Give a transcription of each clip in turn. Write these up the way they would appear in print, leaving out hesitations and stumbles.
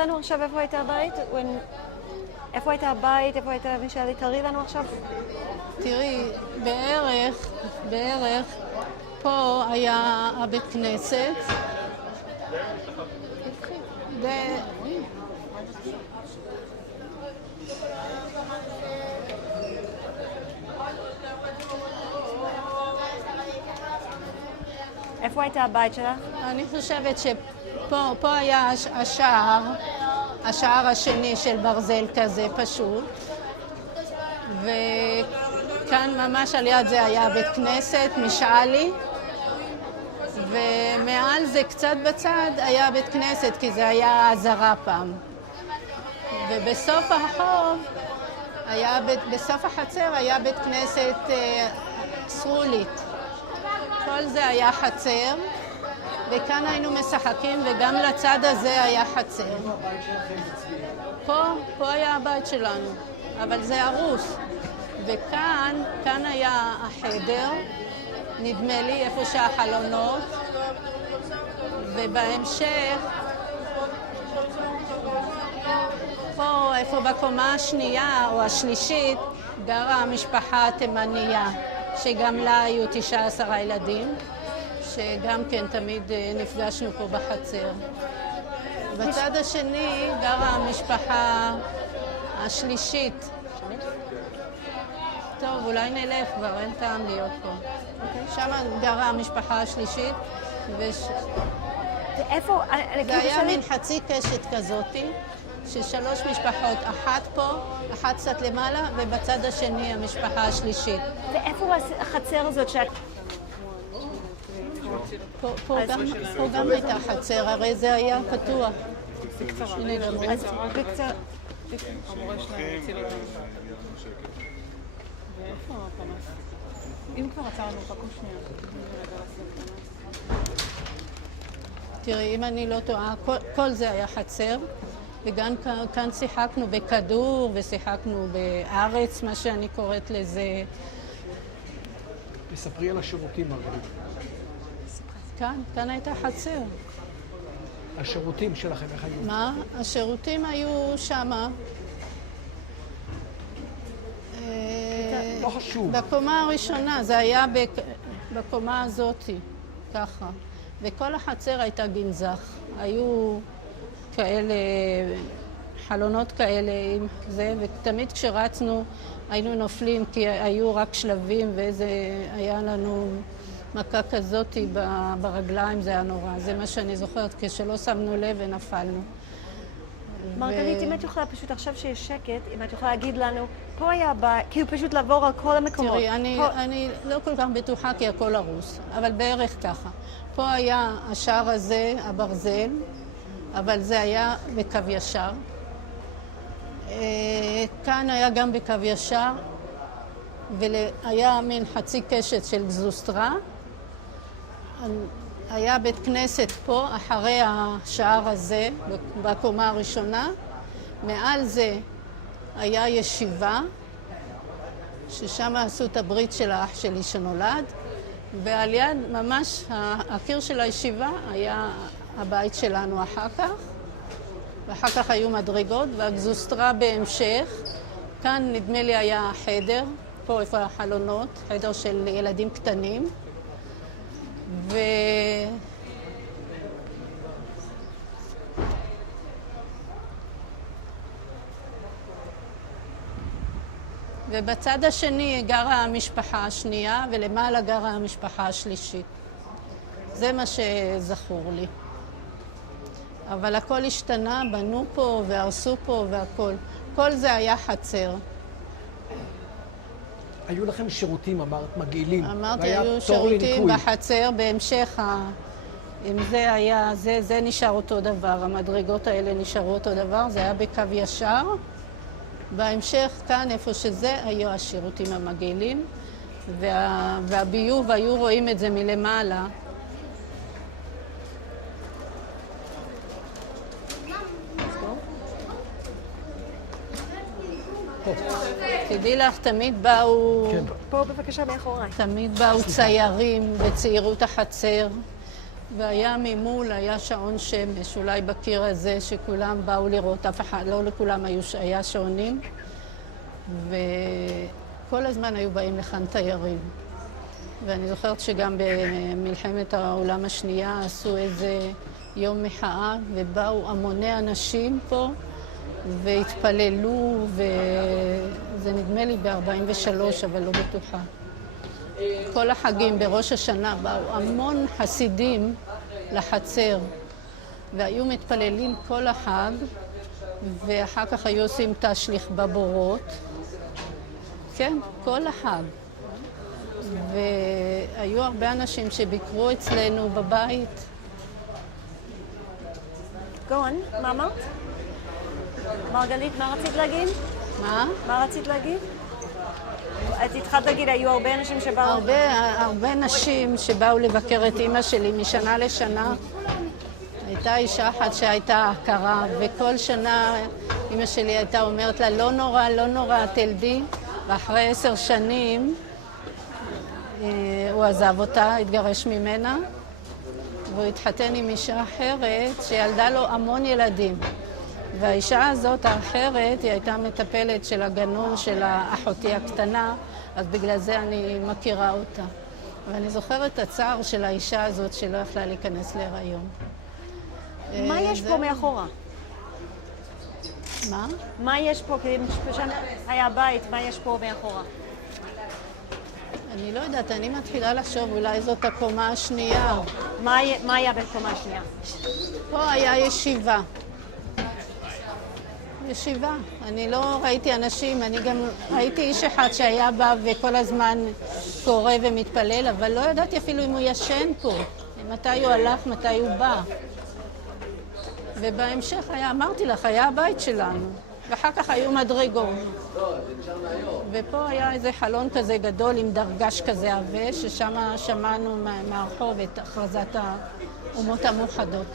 לנו עכשיו איפה הייתה הבית? איפה הייתה הבית? איפה הייתה מישאלי? תראי לנו עכשיו. תראי, בערך, פה היה הבית כנסת. איפה הייתה הבית שלך? אני חושבת שפה היה השער השני של ברזל כזה פשוט, וכאן ממש על יד זה היה בית כנסת, משאלי, ומעל זה קצת בצד היה בית כנסת, כי זה היה עזרה פעם. ובסוף הרחוב, בסוף החצר היה בית כנסת סרולית. כל זה היה חצר, וכאן היינו משחקים, וגם לצד הזה היה חצר. פה היה הבית שלנו, אבל זה הרוס. וכאן היה החדר, נדמה לי, איפה שהחלונות, ובהמשך, פה, איפה בקומה השנייה או השלישית, גרה המשפחה התימניה, שגם לה היו 19 ילדים, שגם כן תמיד נפגשנו פה בחצר. בצד השני גרה המשפחה השלישית. טוב, אולי נלך כבר, אין טעם להיות פה. שם גרה המשפחה השלישית. איפה? זה היה מין חצי קשת כזאתי, ששלוש משפחות, אחת פה, אחת קצת למעלה, ובצד השני המשפחה השלישית. ואיפה החצר הזאת שאת... פה גם הייתה חצר, הרי זה היה פתוח. הנה גם אז בקצר... המורה שלהם הציל אותנו. ואיפה הפנס? אם כבר עצרנו, חכו שנייה. תראי, אם אני לא טועה, כל זה היה חצר, וגם כאן שיחקנו בכדור ושיחקנו בארץ, מה שאני קוראת לזה. תספרי על השירותים, מרגלית. כאן הייתה חצר. השירותים שלכם, איך היו? מה? השירותים היו שמה. לא חשוב. בקומה הראשונה, זה היה בקומה הזאת, ככה. וכל החצר הייתה גנזך. היו כאלה, חלונות כאלה עם זה, ותמיד כשרצנו היינו נופלים, כי היו רק שלבים, ואיזה היה לנו מכה כזאת ברגליים, זה היה נורא. זה מה שאני זוכרת, כשלא שמנו לב ונפלנו. מרגלית, אם את יכולה פשוט עכשיו שיש שקט, אם את יכולה להגיד לנו, פה היה כאילו פשוט לעבור על כל המקומות. תראי, אני לא כל כך בטוחה כי הכל הרוס, אבל בערך ככה. פה היה השער הזה, הברזל, אבל זה היה בקו ישר. כאן היה גם בקו ישר, והיה מין חצי קשת של גזוסטרה. היה בית כנסת פה, אחרי השער הזה, בקומה הראשונה. מעל זה היה ישיבה, ששם עשו את הברית של האח שלי שנולד, ועל יד ממש הקיר של הישיבה היה הבית שלנו אחר כך, ואחר כך היו מדרגות, והגזוסטרה בהמשך. כאן נדמה לי היה חדר, פה איפה החלונות, חדר של ילדים קטנים. ובצד השני גרה המשפחה השנייה, ולמעלה גרה המשפחה השלישית. זה מה שזכור לי. אבל הכל השתנה, בנו פה והרסו פה והכל. כל זה היה חצר. היו לכם שירותים, אמרת, מגעילים. אמרתי, היו שירותים בחצר, בהמשך, אם זה היה, זה נשאר אותו דבר, המדרגות האלה נשארו אותו דבר, זה היה בקו ישר. בהמשך, כאן, איפה שזה, היו השירותים המגעילים, והביוב, היו רואים את זה מלמעלה. תדעי לך, תמיד באו... פה בבקשה מאחוריי. תמיד באו ציירים בצעירות החצר, והיה ממול, היה שעון שמש, אולי בקיר הזה שכולם באו לראות, אף אחד, לא לכולם היה שעונים, וכל הזמן היו באים לכאן תיירים. ואני זוכרת שגם במלחמת העולם השנייה עשו איזה יום מחאה, ובאו המוני אנשים פה, והתפללו, וזה נדמה לי ב-43, אבל לא בטוחה. כל החגים בראש השנה באו המון חסידים לחצר, והיו מתפללים כל החג, ואחר כך היו עושים תשליך בבורות. כן, כל החג. והיו הרבה אנשים שביקרו אצלנו בבית. גאון, מה אמרת? מרגלית, מה רצית להגיד? מה? מה רצית להגיד? את התחלת להגיד, היו הרבה אנשים שבאו... הרבה נשים שבאו לבקר את אמא שלי משנה לשנה. הייתה אישה אחת שהייתה הכרה, וכל שנה אמא שלי הייתה אומרת לה, לא נורא, לא נורא, תלדי. ואחרי 10 שנים הוא עזב אותה, התגרש ממנה, והוא התחתן עם אישה אחרת שילדה לו המון ילדים. והאישה הזאת, האחרת, היא הייתה מטפלת של הגנון של אחותי הקטנה, אז בגלל זה אני מכירה אותה. ואני זוכרת את הצער של האישה הזאת שלא יכלה להיכנס להיריון. מה יש פה מאחורה? מה? מה יש פה? כי שם היה בית, מה יש פה מאחורה? אני לא יודעת, אני מתחילה לחשוב, אולי זאת הקומה השנייה. מה היה בקומה השנייה? פה היה ישיבה. ישיבה. אני לא ראיתי אנשים, אני גם ראיתי איש אחד שהיה בא וכל הזמן קורא ומתפלל, אבל לא ידעתי אפילו אם הוא ישן פה, מתי הוא הלך, מתי הוא בא. ובהמשך היה, אמרתי לך, היה הבית שלנו, ואחר כך היו מדרגות. ופה היה איזה חלון כזה גדול עם דרגש כזה עבה, ששם שמענו מהרחוב את הכרזת האומות המאוחדות.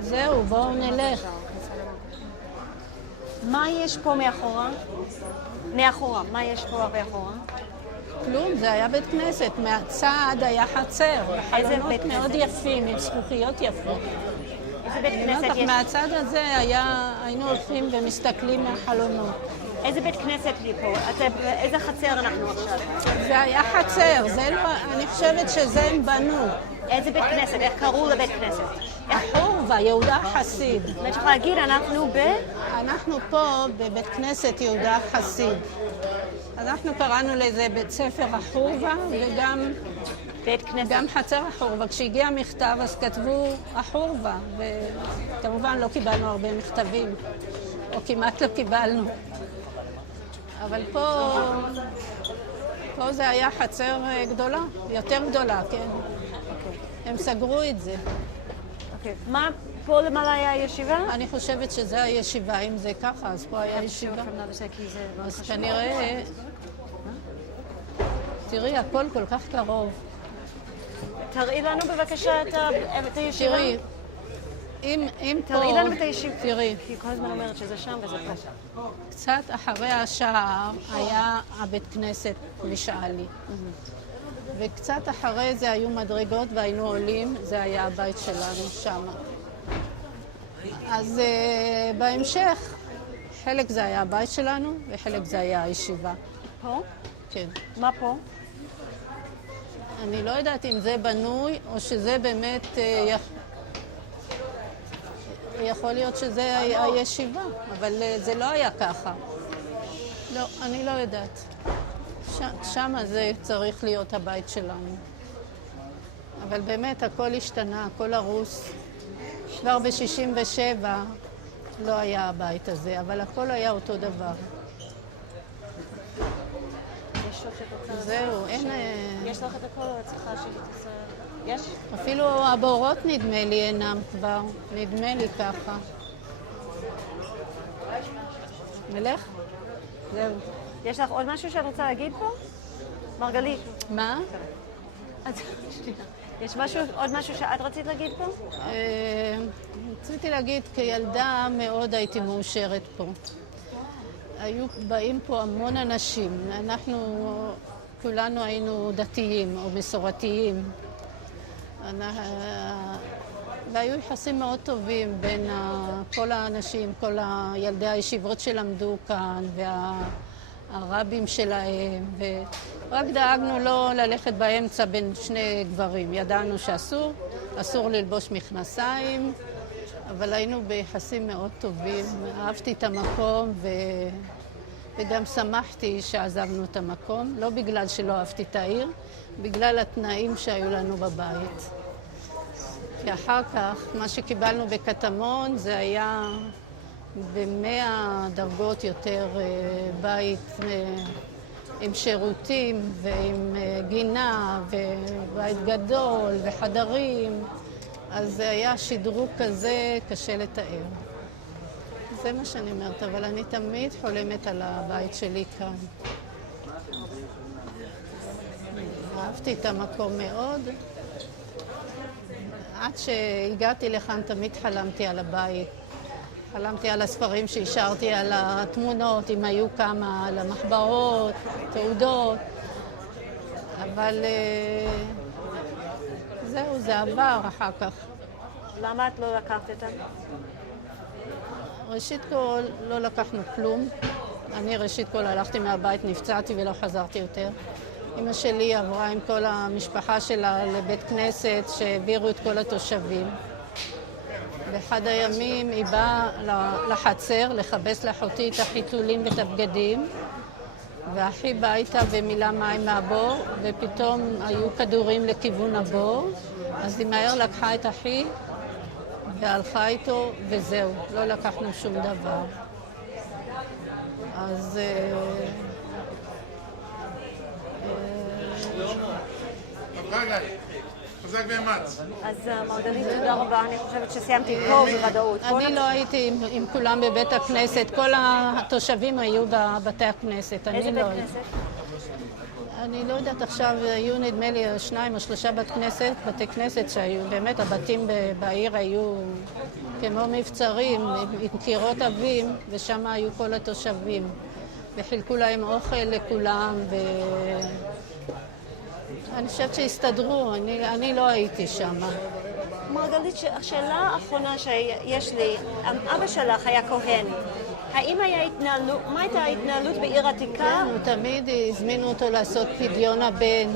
זהו, בואו נלך. מה יש פה מאחורה? מאחורה, מה יש פה מאחורה? כלום, זה היה בית כנסת. מהצד היה חצר. איזה חלונות בית מאוד כנסת? יפים, עם זכוכיות יפות. איזה בית אני כנסת אומרת לך, יש? מהצד הזה היינו הולכים ומסתכלים מהחלונות. איזה בית כנסת לי פה? איזה חצר אנחנו עכשיו? זה היה חצר, זה לא, אני חושבת שזה הם בנו. איזה בית כנסת? איך קראו לבית כנסת? החורבה, יהודה החסיד. אני צריכה להגיד, אנחנו פה בבית כנסת יהודה החסיד. אנחנו קראנו לזה בית ספר החורבה וגם בית כנסת. גם חצר החורבה. כשהגיע מכתב אז כתבו החורבה, וכמובן לא קיבלנו הרבה מכתבים, או כמעט לא קיבלנו. אבל פה זה היה חצר גדולה, יותר גדולה, כן. הם סגרו את זה. מה, פה למעלה היה ישיבה? אני חושבת שזה הישיבה, אם זה ככה, אז פה היה ישיבה. אז כנראה, תראי, הכל כל כך קרוב. תראי לנו בבקשה את הישיבה. תראי, אם פה... תראי לנו את הישיבה. תראי. כי כל הזמן אומרת שזה שם וזה פה. קצת אחרי השער היה הבית כנסת משעלי. וקצת אחרי זה היו מדרגות והיינו עולים, זה היה הבית שלנו שם. אז בהמשך, חלק זה היה הבית שלנו וחלק זה היה הישיבה. פה? כן. מה פה? אני לא יודעת אם זה בנוי או שזה באמת יכול להיות שזה הישיבה, אבל זה לא היה ככה. לא, אני לא יודעת. שם זה צריך להיות הבית שלנו. אבל באמת הכל השתנה, הכל הרוס. כבר ב-67 לא היה הבית הזה, אבל הכל היה אותו דבר. זהו, אין... יש לך את הכל, או את צריכה שהיא תעשה... יש? אפילו הבורות נדמה לי אינם כבר, נדמה לי ככה. מלך? זהו. יש לך עוד משהו שאת רוצה להגיד פה? מרגלית. מה? יש עוד משהו שאת רצית להגיד פה? רציתי להגיד, כילדה מאוד הייתי מאושרת פה. היו באים פה המון אנשים. אנחנו כולנו היינו דתיים או מסורתיים, והיו יחסים מאוד טובים בין כל האנשים, כל ילדי הישיבות שלמדו כאן, והרבים שלהם, ורק דאגנו לא ללכת באמצע בין שני גברים. ידענו אסור ללבוש מכנסיים, אבל היינו ביחסים מאוד טובים. אהבתי את המקום וגם שמחתי שעזבנו את המקום, לא בגלל שלא אהבתי את העיר, בגלל התנאים שהיו לנו בבית. כי אחר כך, מה שקיבלנו בקטמון זה היה ב100 דרגות יותר בית עם שירותים ועם גינה ובית גדול וחדרים, אז זה היה שדרוג כזה קשה לתאר. זה מה שאני אומרת, אבל אני תמיד חולמת על הבית שלי כאן. אהבתי את המקום מאוד. עד שהגעתי לכאן תמיד חלמתי על הבית. חלמתי על הספרים שהשארתי, על התמונות, אם היו כמה, על המחברות, תעודות. אבל זהו, זה עבר אחר כך. למה את לא לקחת אותם? ראשית כל, לא לקחנו כלום. אני ראשית כל הלכתי מהבית, נפצעתי ולא חזרתי יותר. אמא שלי עברה עם כל המשפחה שלה לבית כנסת שהעבירו את כל התושבים. באחד הימים היא באה לחצר לחבש לאחותי את החיתולים ואת הבגדים, ואחי בא איתה ומילא מים מהבור, ופתאום היו כדורים לכיוון הבור, אז היא מהר לקחה את אחי והלכה איתו, וזהו, לא לקחנו שום דבר. אז חזק ואמץ. אז מרגלית, תודה רבה. אני חושבת שסיימתי פה בוודאות. אני לא הייתי עם כולם בבית הכנסת, כל התושבים היו בבתי הכנסת. איזה בית כנסת? אני לא יודעת עכשיו, היו נדמה לי 2 או 3 בתי כנסת שהיו, באמת הבתים בעיר היו כמו מבצרים, עם קירות עבים, ושם היו כל התושבים. וחילקו להם אוכל לכולם, אני חושבת שהסתדרו, אני לא הייתי שם. מרגלית, השאלה האחרונה שיש לי, אבא שלך היה כהן. האם היה התנהלות, מה הייתה ההתנהלות בעיר עתיקה? תמיד הזמינו אותו לעשות פדיון הבן.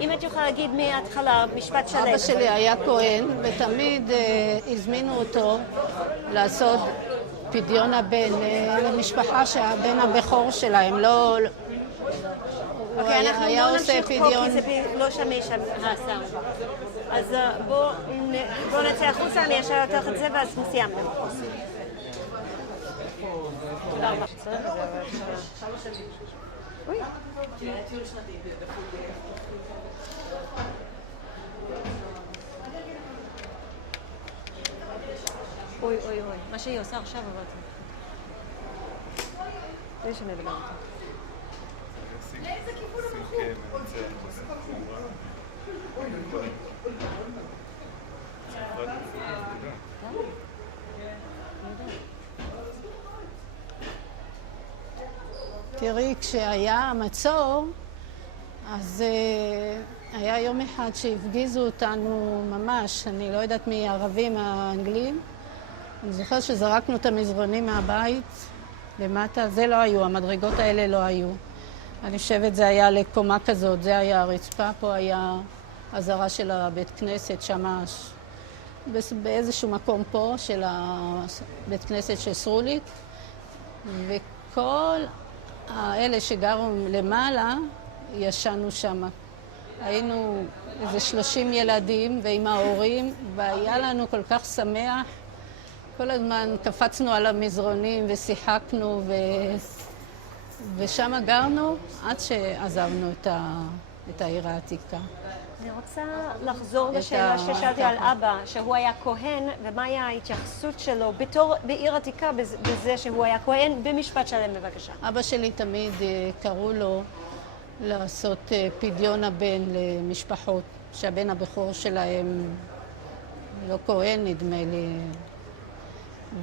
אם את יכולה להגיד מההתחלה, משפט שלם. אבא שלי היה כהן, ותמיד הזמינו אותו לעשות פדיון הבן למשפחה שהבן הבכור שלהם לא... אוקיי, אנחנו לא נמשיך פה כי זה לא שמי שם הסאונד. אז בואו נצא החוצה, אני אשאר אותך את זה ואז סיימנו. תודה רבה. אוי, אוי, אוי. מה שהיא עושה עכשיו עברת. זה שמדבר אותה. לאיזה כיוון הם תראי, כשהיה המצור, אז היה יום אחד שהפגיזו אותנו ממש, אני לא יודעת מי הערבים האנגלים. אני זוכרת שזרקנו את המזרונים מהבית למטה, זה לא היו, המדרגות האלה לא היו. אני חושבת זה היה לקומה כזאת, זה היה הרצפה, פה היה הזרה של הבית כנסת, שם באיזשהו מקום פה של הבית כנסת של סרוליק, וכל האלה שגרו למעלה ישנו שם. היינו איזה 30 ילדים ועם ההורים, והיה לנו כל כך שמח. כל הזמן קפצנו על המזרונים ושיחקנו ושם גרנו עד שעזבנו את העיר העתיקה. אני רוצה לחזור לשאלה ששאלתי על אבא, שהוא היה כהן, ומה היה ההתייחסות שלו בתור בעיר עתיקה בזה שהוא היה כהן? במשפט שלם בבקשה. אבא שלי תמיד קראו לו לעשות פדיון הבן למשפחות שהבן הבכור שלהם לא כהן נדמה לי.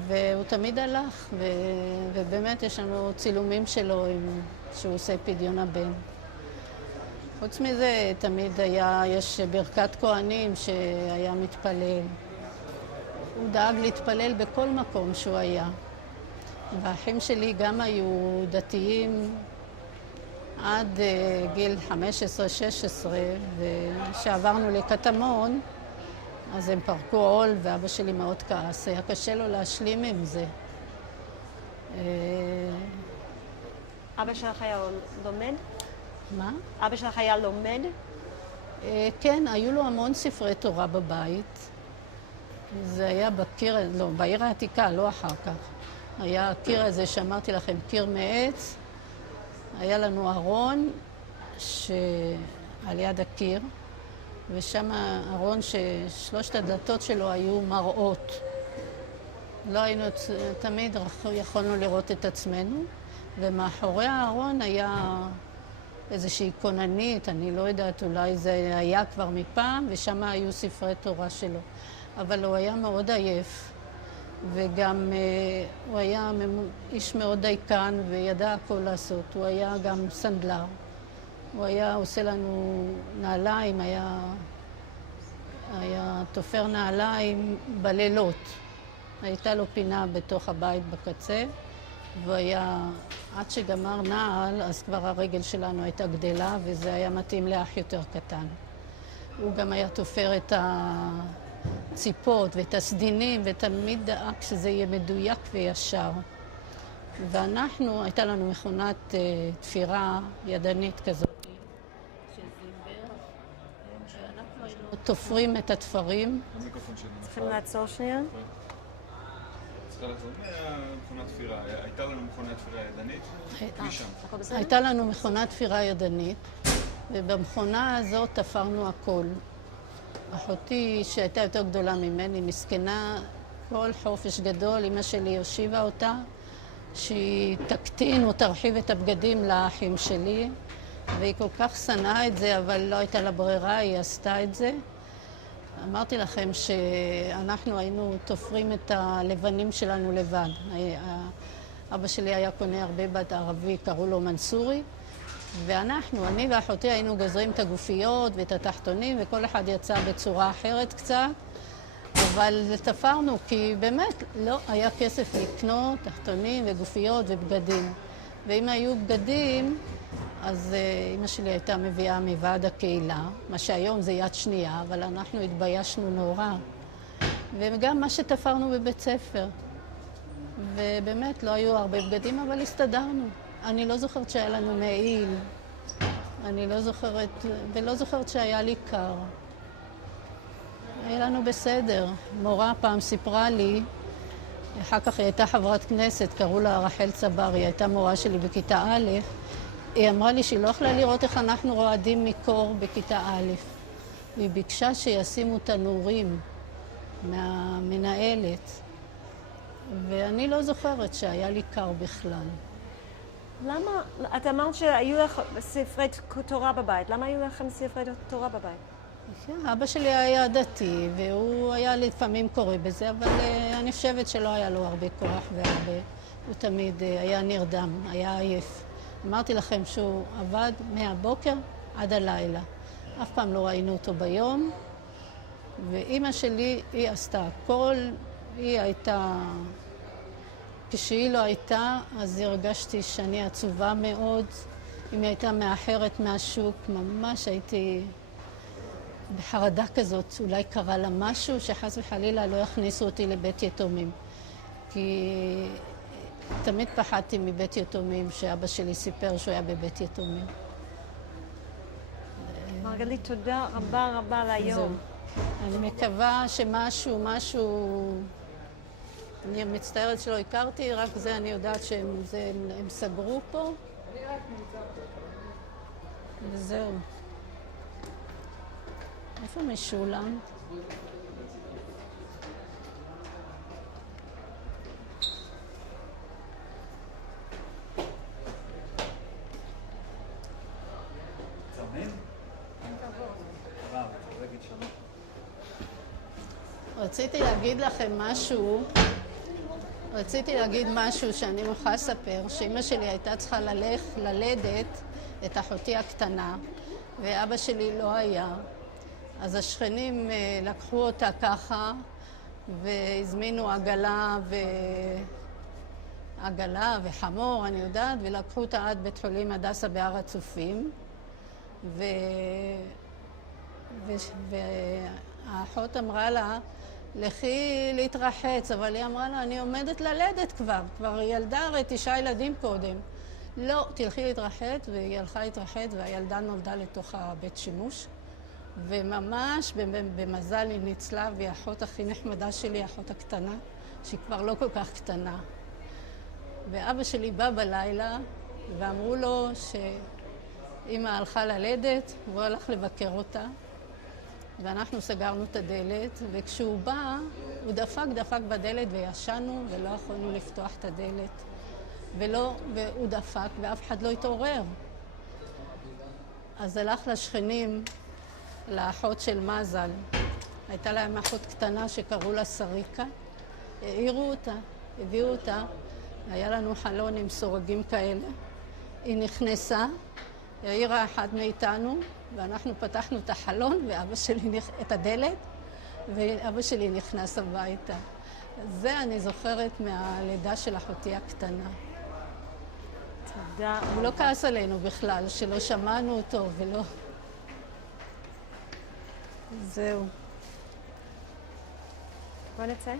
והוא תמיד הלך, ובאמת יש לנו צילומים שלו שהוא עושה פדיון הבן. חוץ מזה, תמיד יש ברכת כהנים שהיה מתפלל. הוא דאג להתפלל בכל מקום שהוא היה. והאחים שלי גם היו דתיים עד גיל 15-16, וכשעברנו לקטמון, אז הם פרקו עול, ואבא שלי מאוד כעס. היה קשה לו להשלים עם זה. אבא שלך היה לומד? מה? אבא שלך היה לומד? כן, היו לו המון ספרי תורה בבית. זה היה בקיר, לא, בעיר העתיקה, לא אחר כך. היה הקיר הזה שאמרתי לכם, קיר מעץ. היה לנו ארון על יד הקיר, ושם ארון ששלושת הדלתות שלו היו מראות. לא היינו, תמיד יכולנו לראות את עצמנו, ומאחורי הארון היה איזושהי כוננית, אני לא יודעת, אולי זה היה כבר מפעם, ושם היו ספרי תורה שלו. אבל הוא היה מאוד עייף, וגם הוא היה איש מאוד דייקן וידע הכל לעשות. הוא היה גם סנדלר. הוא היה עושה לנו נעליים, היה תופר נעליים בלילות. הייתה לו פינה בתוך הבית בקצה, והוא היה, עד שגמר נעל, אז כבר הרגל שלנו הייתה גדלה, וזה היה מתאים לאח יותר קטן. הוא גם היה תופר את הציפות ואת הסדינים, ותמיד דאג שזה יהיה מדויק וישר. ואנחנו, הייתה לנו מכונת תפירה ידנית כזאת, של זימבר, שאנחנו היינו תופרים את התפרים. צריכים לעצור שנייה? צריכה לחזור מהמכונת תפירה. הייתה לנו מכונת תפירה ידנית? משם. הייתה לנו מכונת תפירה ידנית, ובמכונה הזאת תפרנו הכל. אחותי, שהייתה יותר גדולה ממני, מסכנה, כל חופש גדול, אמא שלי הושיבה אותה, שהיא תקטין או תרחיב את הבגדים לאחים שלי, והיא כל כך שנאה את זה, אבל לא הייתה לה ברירה, היא עשתה את זה. אמרתי לכם שאנחנו היינו תופרים את הלבנים שלנו לבד. אבא שלי היה קונה הרבה בד ערבי, קראו לו מנסורי, ואנחנו, אני ואחותי, היינו גוזרים את הגופיות ואת התחתונים, וכל אחד יצא בצורה אחרת קצת, אבל תפרנו, כי באמת לא היה כסף לקנות תחתונים וגופיות ובגדים. ואם היו בגדים, אז אמא שלי הייתה מביאה מוועד הקהילה, מה שהיום זה יד שנייה, אבל אנחנו התביישנו נורא. וגם מה שתפרנו בבית ספר. ובאמת לא היו הרבה בגדים, אבל הסתדרנו. אני לא זוכרת שהיה לנו מעיל, אני לא זוכרת, ולא זוכרת שהיה לי קר. היה לנו בסדר. מורה פעם סיפרה לי, אחר כך היא הייתה חברת כנסת, קראו לה רחל צברי, היא הייתה מורה שלי בכיתה א', היא אמרה לי שהיא לא יכלה לראות איך אנחנו רועדים מקור בכיתה א', והיא ביקשה שישימו תנורים מהמנהלת, ואני לא זוכרת שהיה לי קר בכלל. למה? את אמרת שהיו לך ספרי תורה בבית. למה היו לכם ספרי תורה בבית? כן, אבא שלי היה דתי, והוא היה לפעמים קורא בזה, אבל אני חושבת שלא היה לו הרבה כוח והרבה. הוא תמיד היה נרדם, היה עייף. אמרתי לכם שהוא עבד מהבוקר עד הלילה. אף פעם לא ראינו אותו ביום, ואימא שלי, היא עשתה הכל, היא הייתה... כשהיא לא הייתה, אז הרגשתי שאני עצובה מאוד. אם היא הייתה מאחרת מהשוק, ממש הייתי בחרדה כזאת. אולי קרה לה משהו שחס וחלילה לא יכניסו אותי לבית יתומים. כי תמיד פחדתי מבית יתומים, שאבא שלי סיפר שהוא היה בבית יתומים. מרגלית, תודה רבה רבה להיום. אני מקווה משהו... אני מצטערת שלא הכרתי, רק זה אני יודעת שהם סגרו פה. וזהו. איפה משולם? רציתי להגיד משהו שאני מוכרחה לספר, שאמא שלי הייתה צריכה ללדת את אחותי הקטנה, ואבא שלי לא היה. אז השכנים לקחו אותה ככה, והזמינו עגלה וחמור, אני יודעת, ולקחו אותה עד בית חולים הדסה בהר הצופים. והאחות אמרה לה, לכי להתרחץ, אבל היא אמרה לה, אני עומדת ללדת כבר ילדה הרי 9 ילדים קודם. לא, תלכי להתרחץ, והיא הלכה להתרחץ, והילדה נולדה לתוך הבית שימוש. וממש במזל היא ניצלה, והיא האחות הכי נחמדה שלי, האחות הקטנה, שהיא כבר לא כל כך קטנה. ואבא שלי בא בלילה, ואמרו לו שאמא הלכה ללדת, והוא הלך לבקר אותה. ואנחנו סגרנו את הדלת, וכשהוא בא, הוא דפק בדלת וישנו, ולא יכולנו לפתוח את הדלת. והוא דפק, ואף אחד לא התעורר. אז הלך לשכנים, לאחות של מזל. הייתה להם אחות קטנה שקראו לה סריקה. העירו אותה, הביאו אותה. היה לנו חלון עם סורגים כאלה. היא נכנסה, העירה אחד מאיתנו, ואנחנו פתחנו את החלון, את הדלת, ואבא שלי נכנס הביתה. זה אני זוכרת מהלידה של אחותי הקטנה. תודה. הוא לא כעס עלינו בכלל, שלא שמענו אותו ולא... זהו. בוא נצא.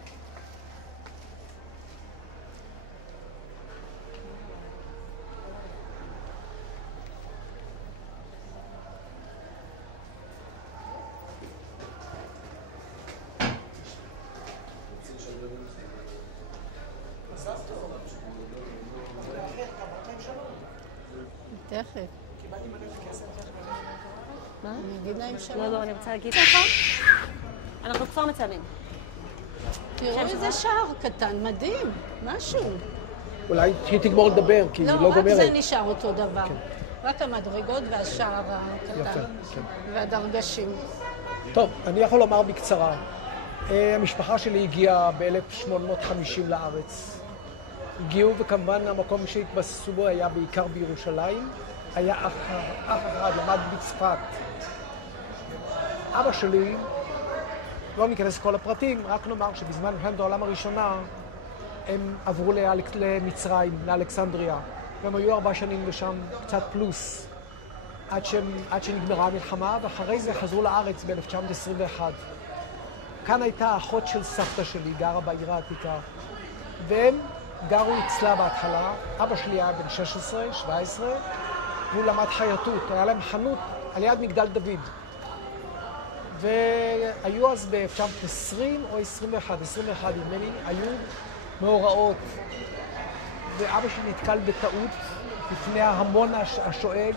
תכף. מה? אני אגיד להם שלום. לא, אני רוצה להגיד לך. אנחנו כבר מצלמים. תראו איזה שער קטן, מדהים, משהו. אולי היא תגמור לדבר, כי היא לא גומרת. לא, רק זה נשאר אותו דבר. רק המדרגות והשער יפה, הקטן. כן. והדרגשים. טוב, אני יכול לומר בקצרה. המשפחה שלי הגיעה ב-1850 לארץ. הגיעו, וכמובן המקום שהתבססו בו היה בעיקר בירושלים. היה אח אחד, למד בצפת. אבא שלי, לא ניכנס לכל הפרטים, רק נאמר שבזמן מלחמת העולם הראשונה הם עברו למצרים, לאלכסנדריה. והם היו 4 שנים ושם, קצת פלוס, עד שנגמרה המלחמה, ואחרי זה חזרו לארץ ב-1921. כאן הייתה האחות של סבתא שלי, גרה בעיר העתיקה, והם גרו אצלה בהתחלה. אבא שלי היה בן 16, 17, והוא למד חייטות. היה להם חנות על יד מגדל דוד. והיו אז ב-1920 או 21 נדמה לי, היו מאורעות. ואבא שלי נתקל בטעות לפני ההמון השואג,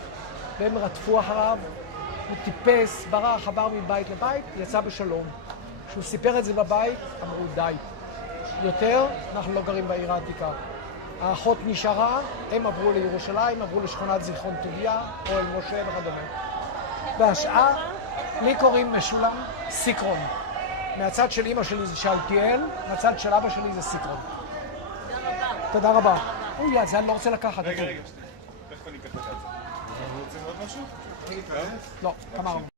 והם רדפו אחריו. הוא טיפס, ברח, עבר מבית לבית, יצא בשלום. כשהוא סיפר את זה בבית, אמרו די. יותר, אנחנו לא גרים בעיר העתיקה. האחות נשארה, הם עברו לירושלים, עברו לשכונת זיכרון טוביה, אוהל משה וכדומה. והשאר, לי קוראים משולם סיקרון. מהצד של אמא שלי זה שאלתיאל, מהצד של אבא שלי זה סיקרון. תודה רבה. אוי, זה אני לא רוצה לקחת. רגע, תכף אני אקח לך את זה. רוצים עוד משהו? לא, גמרנו.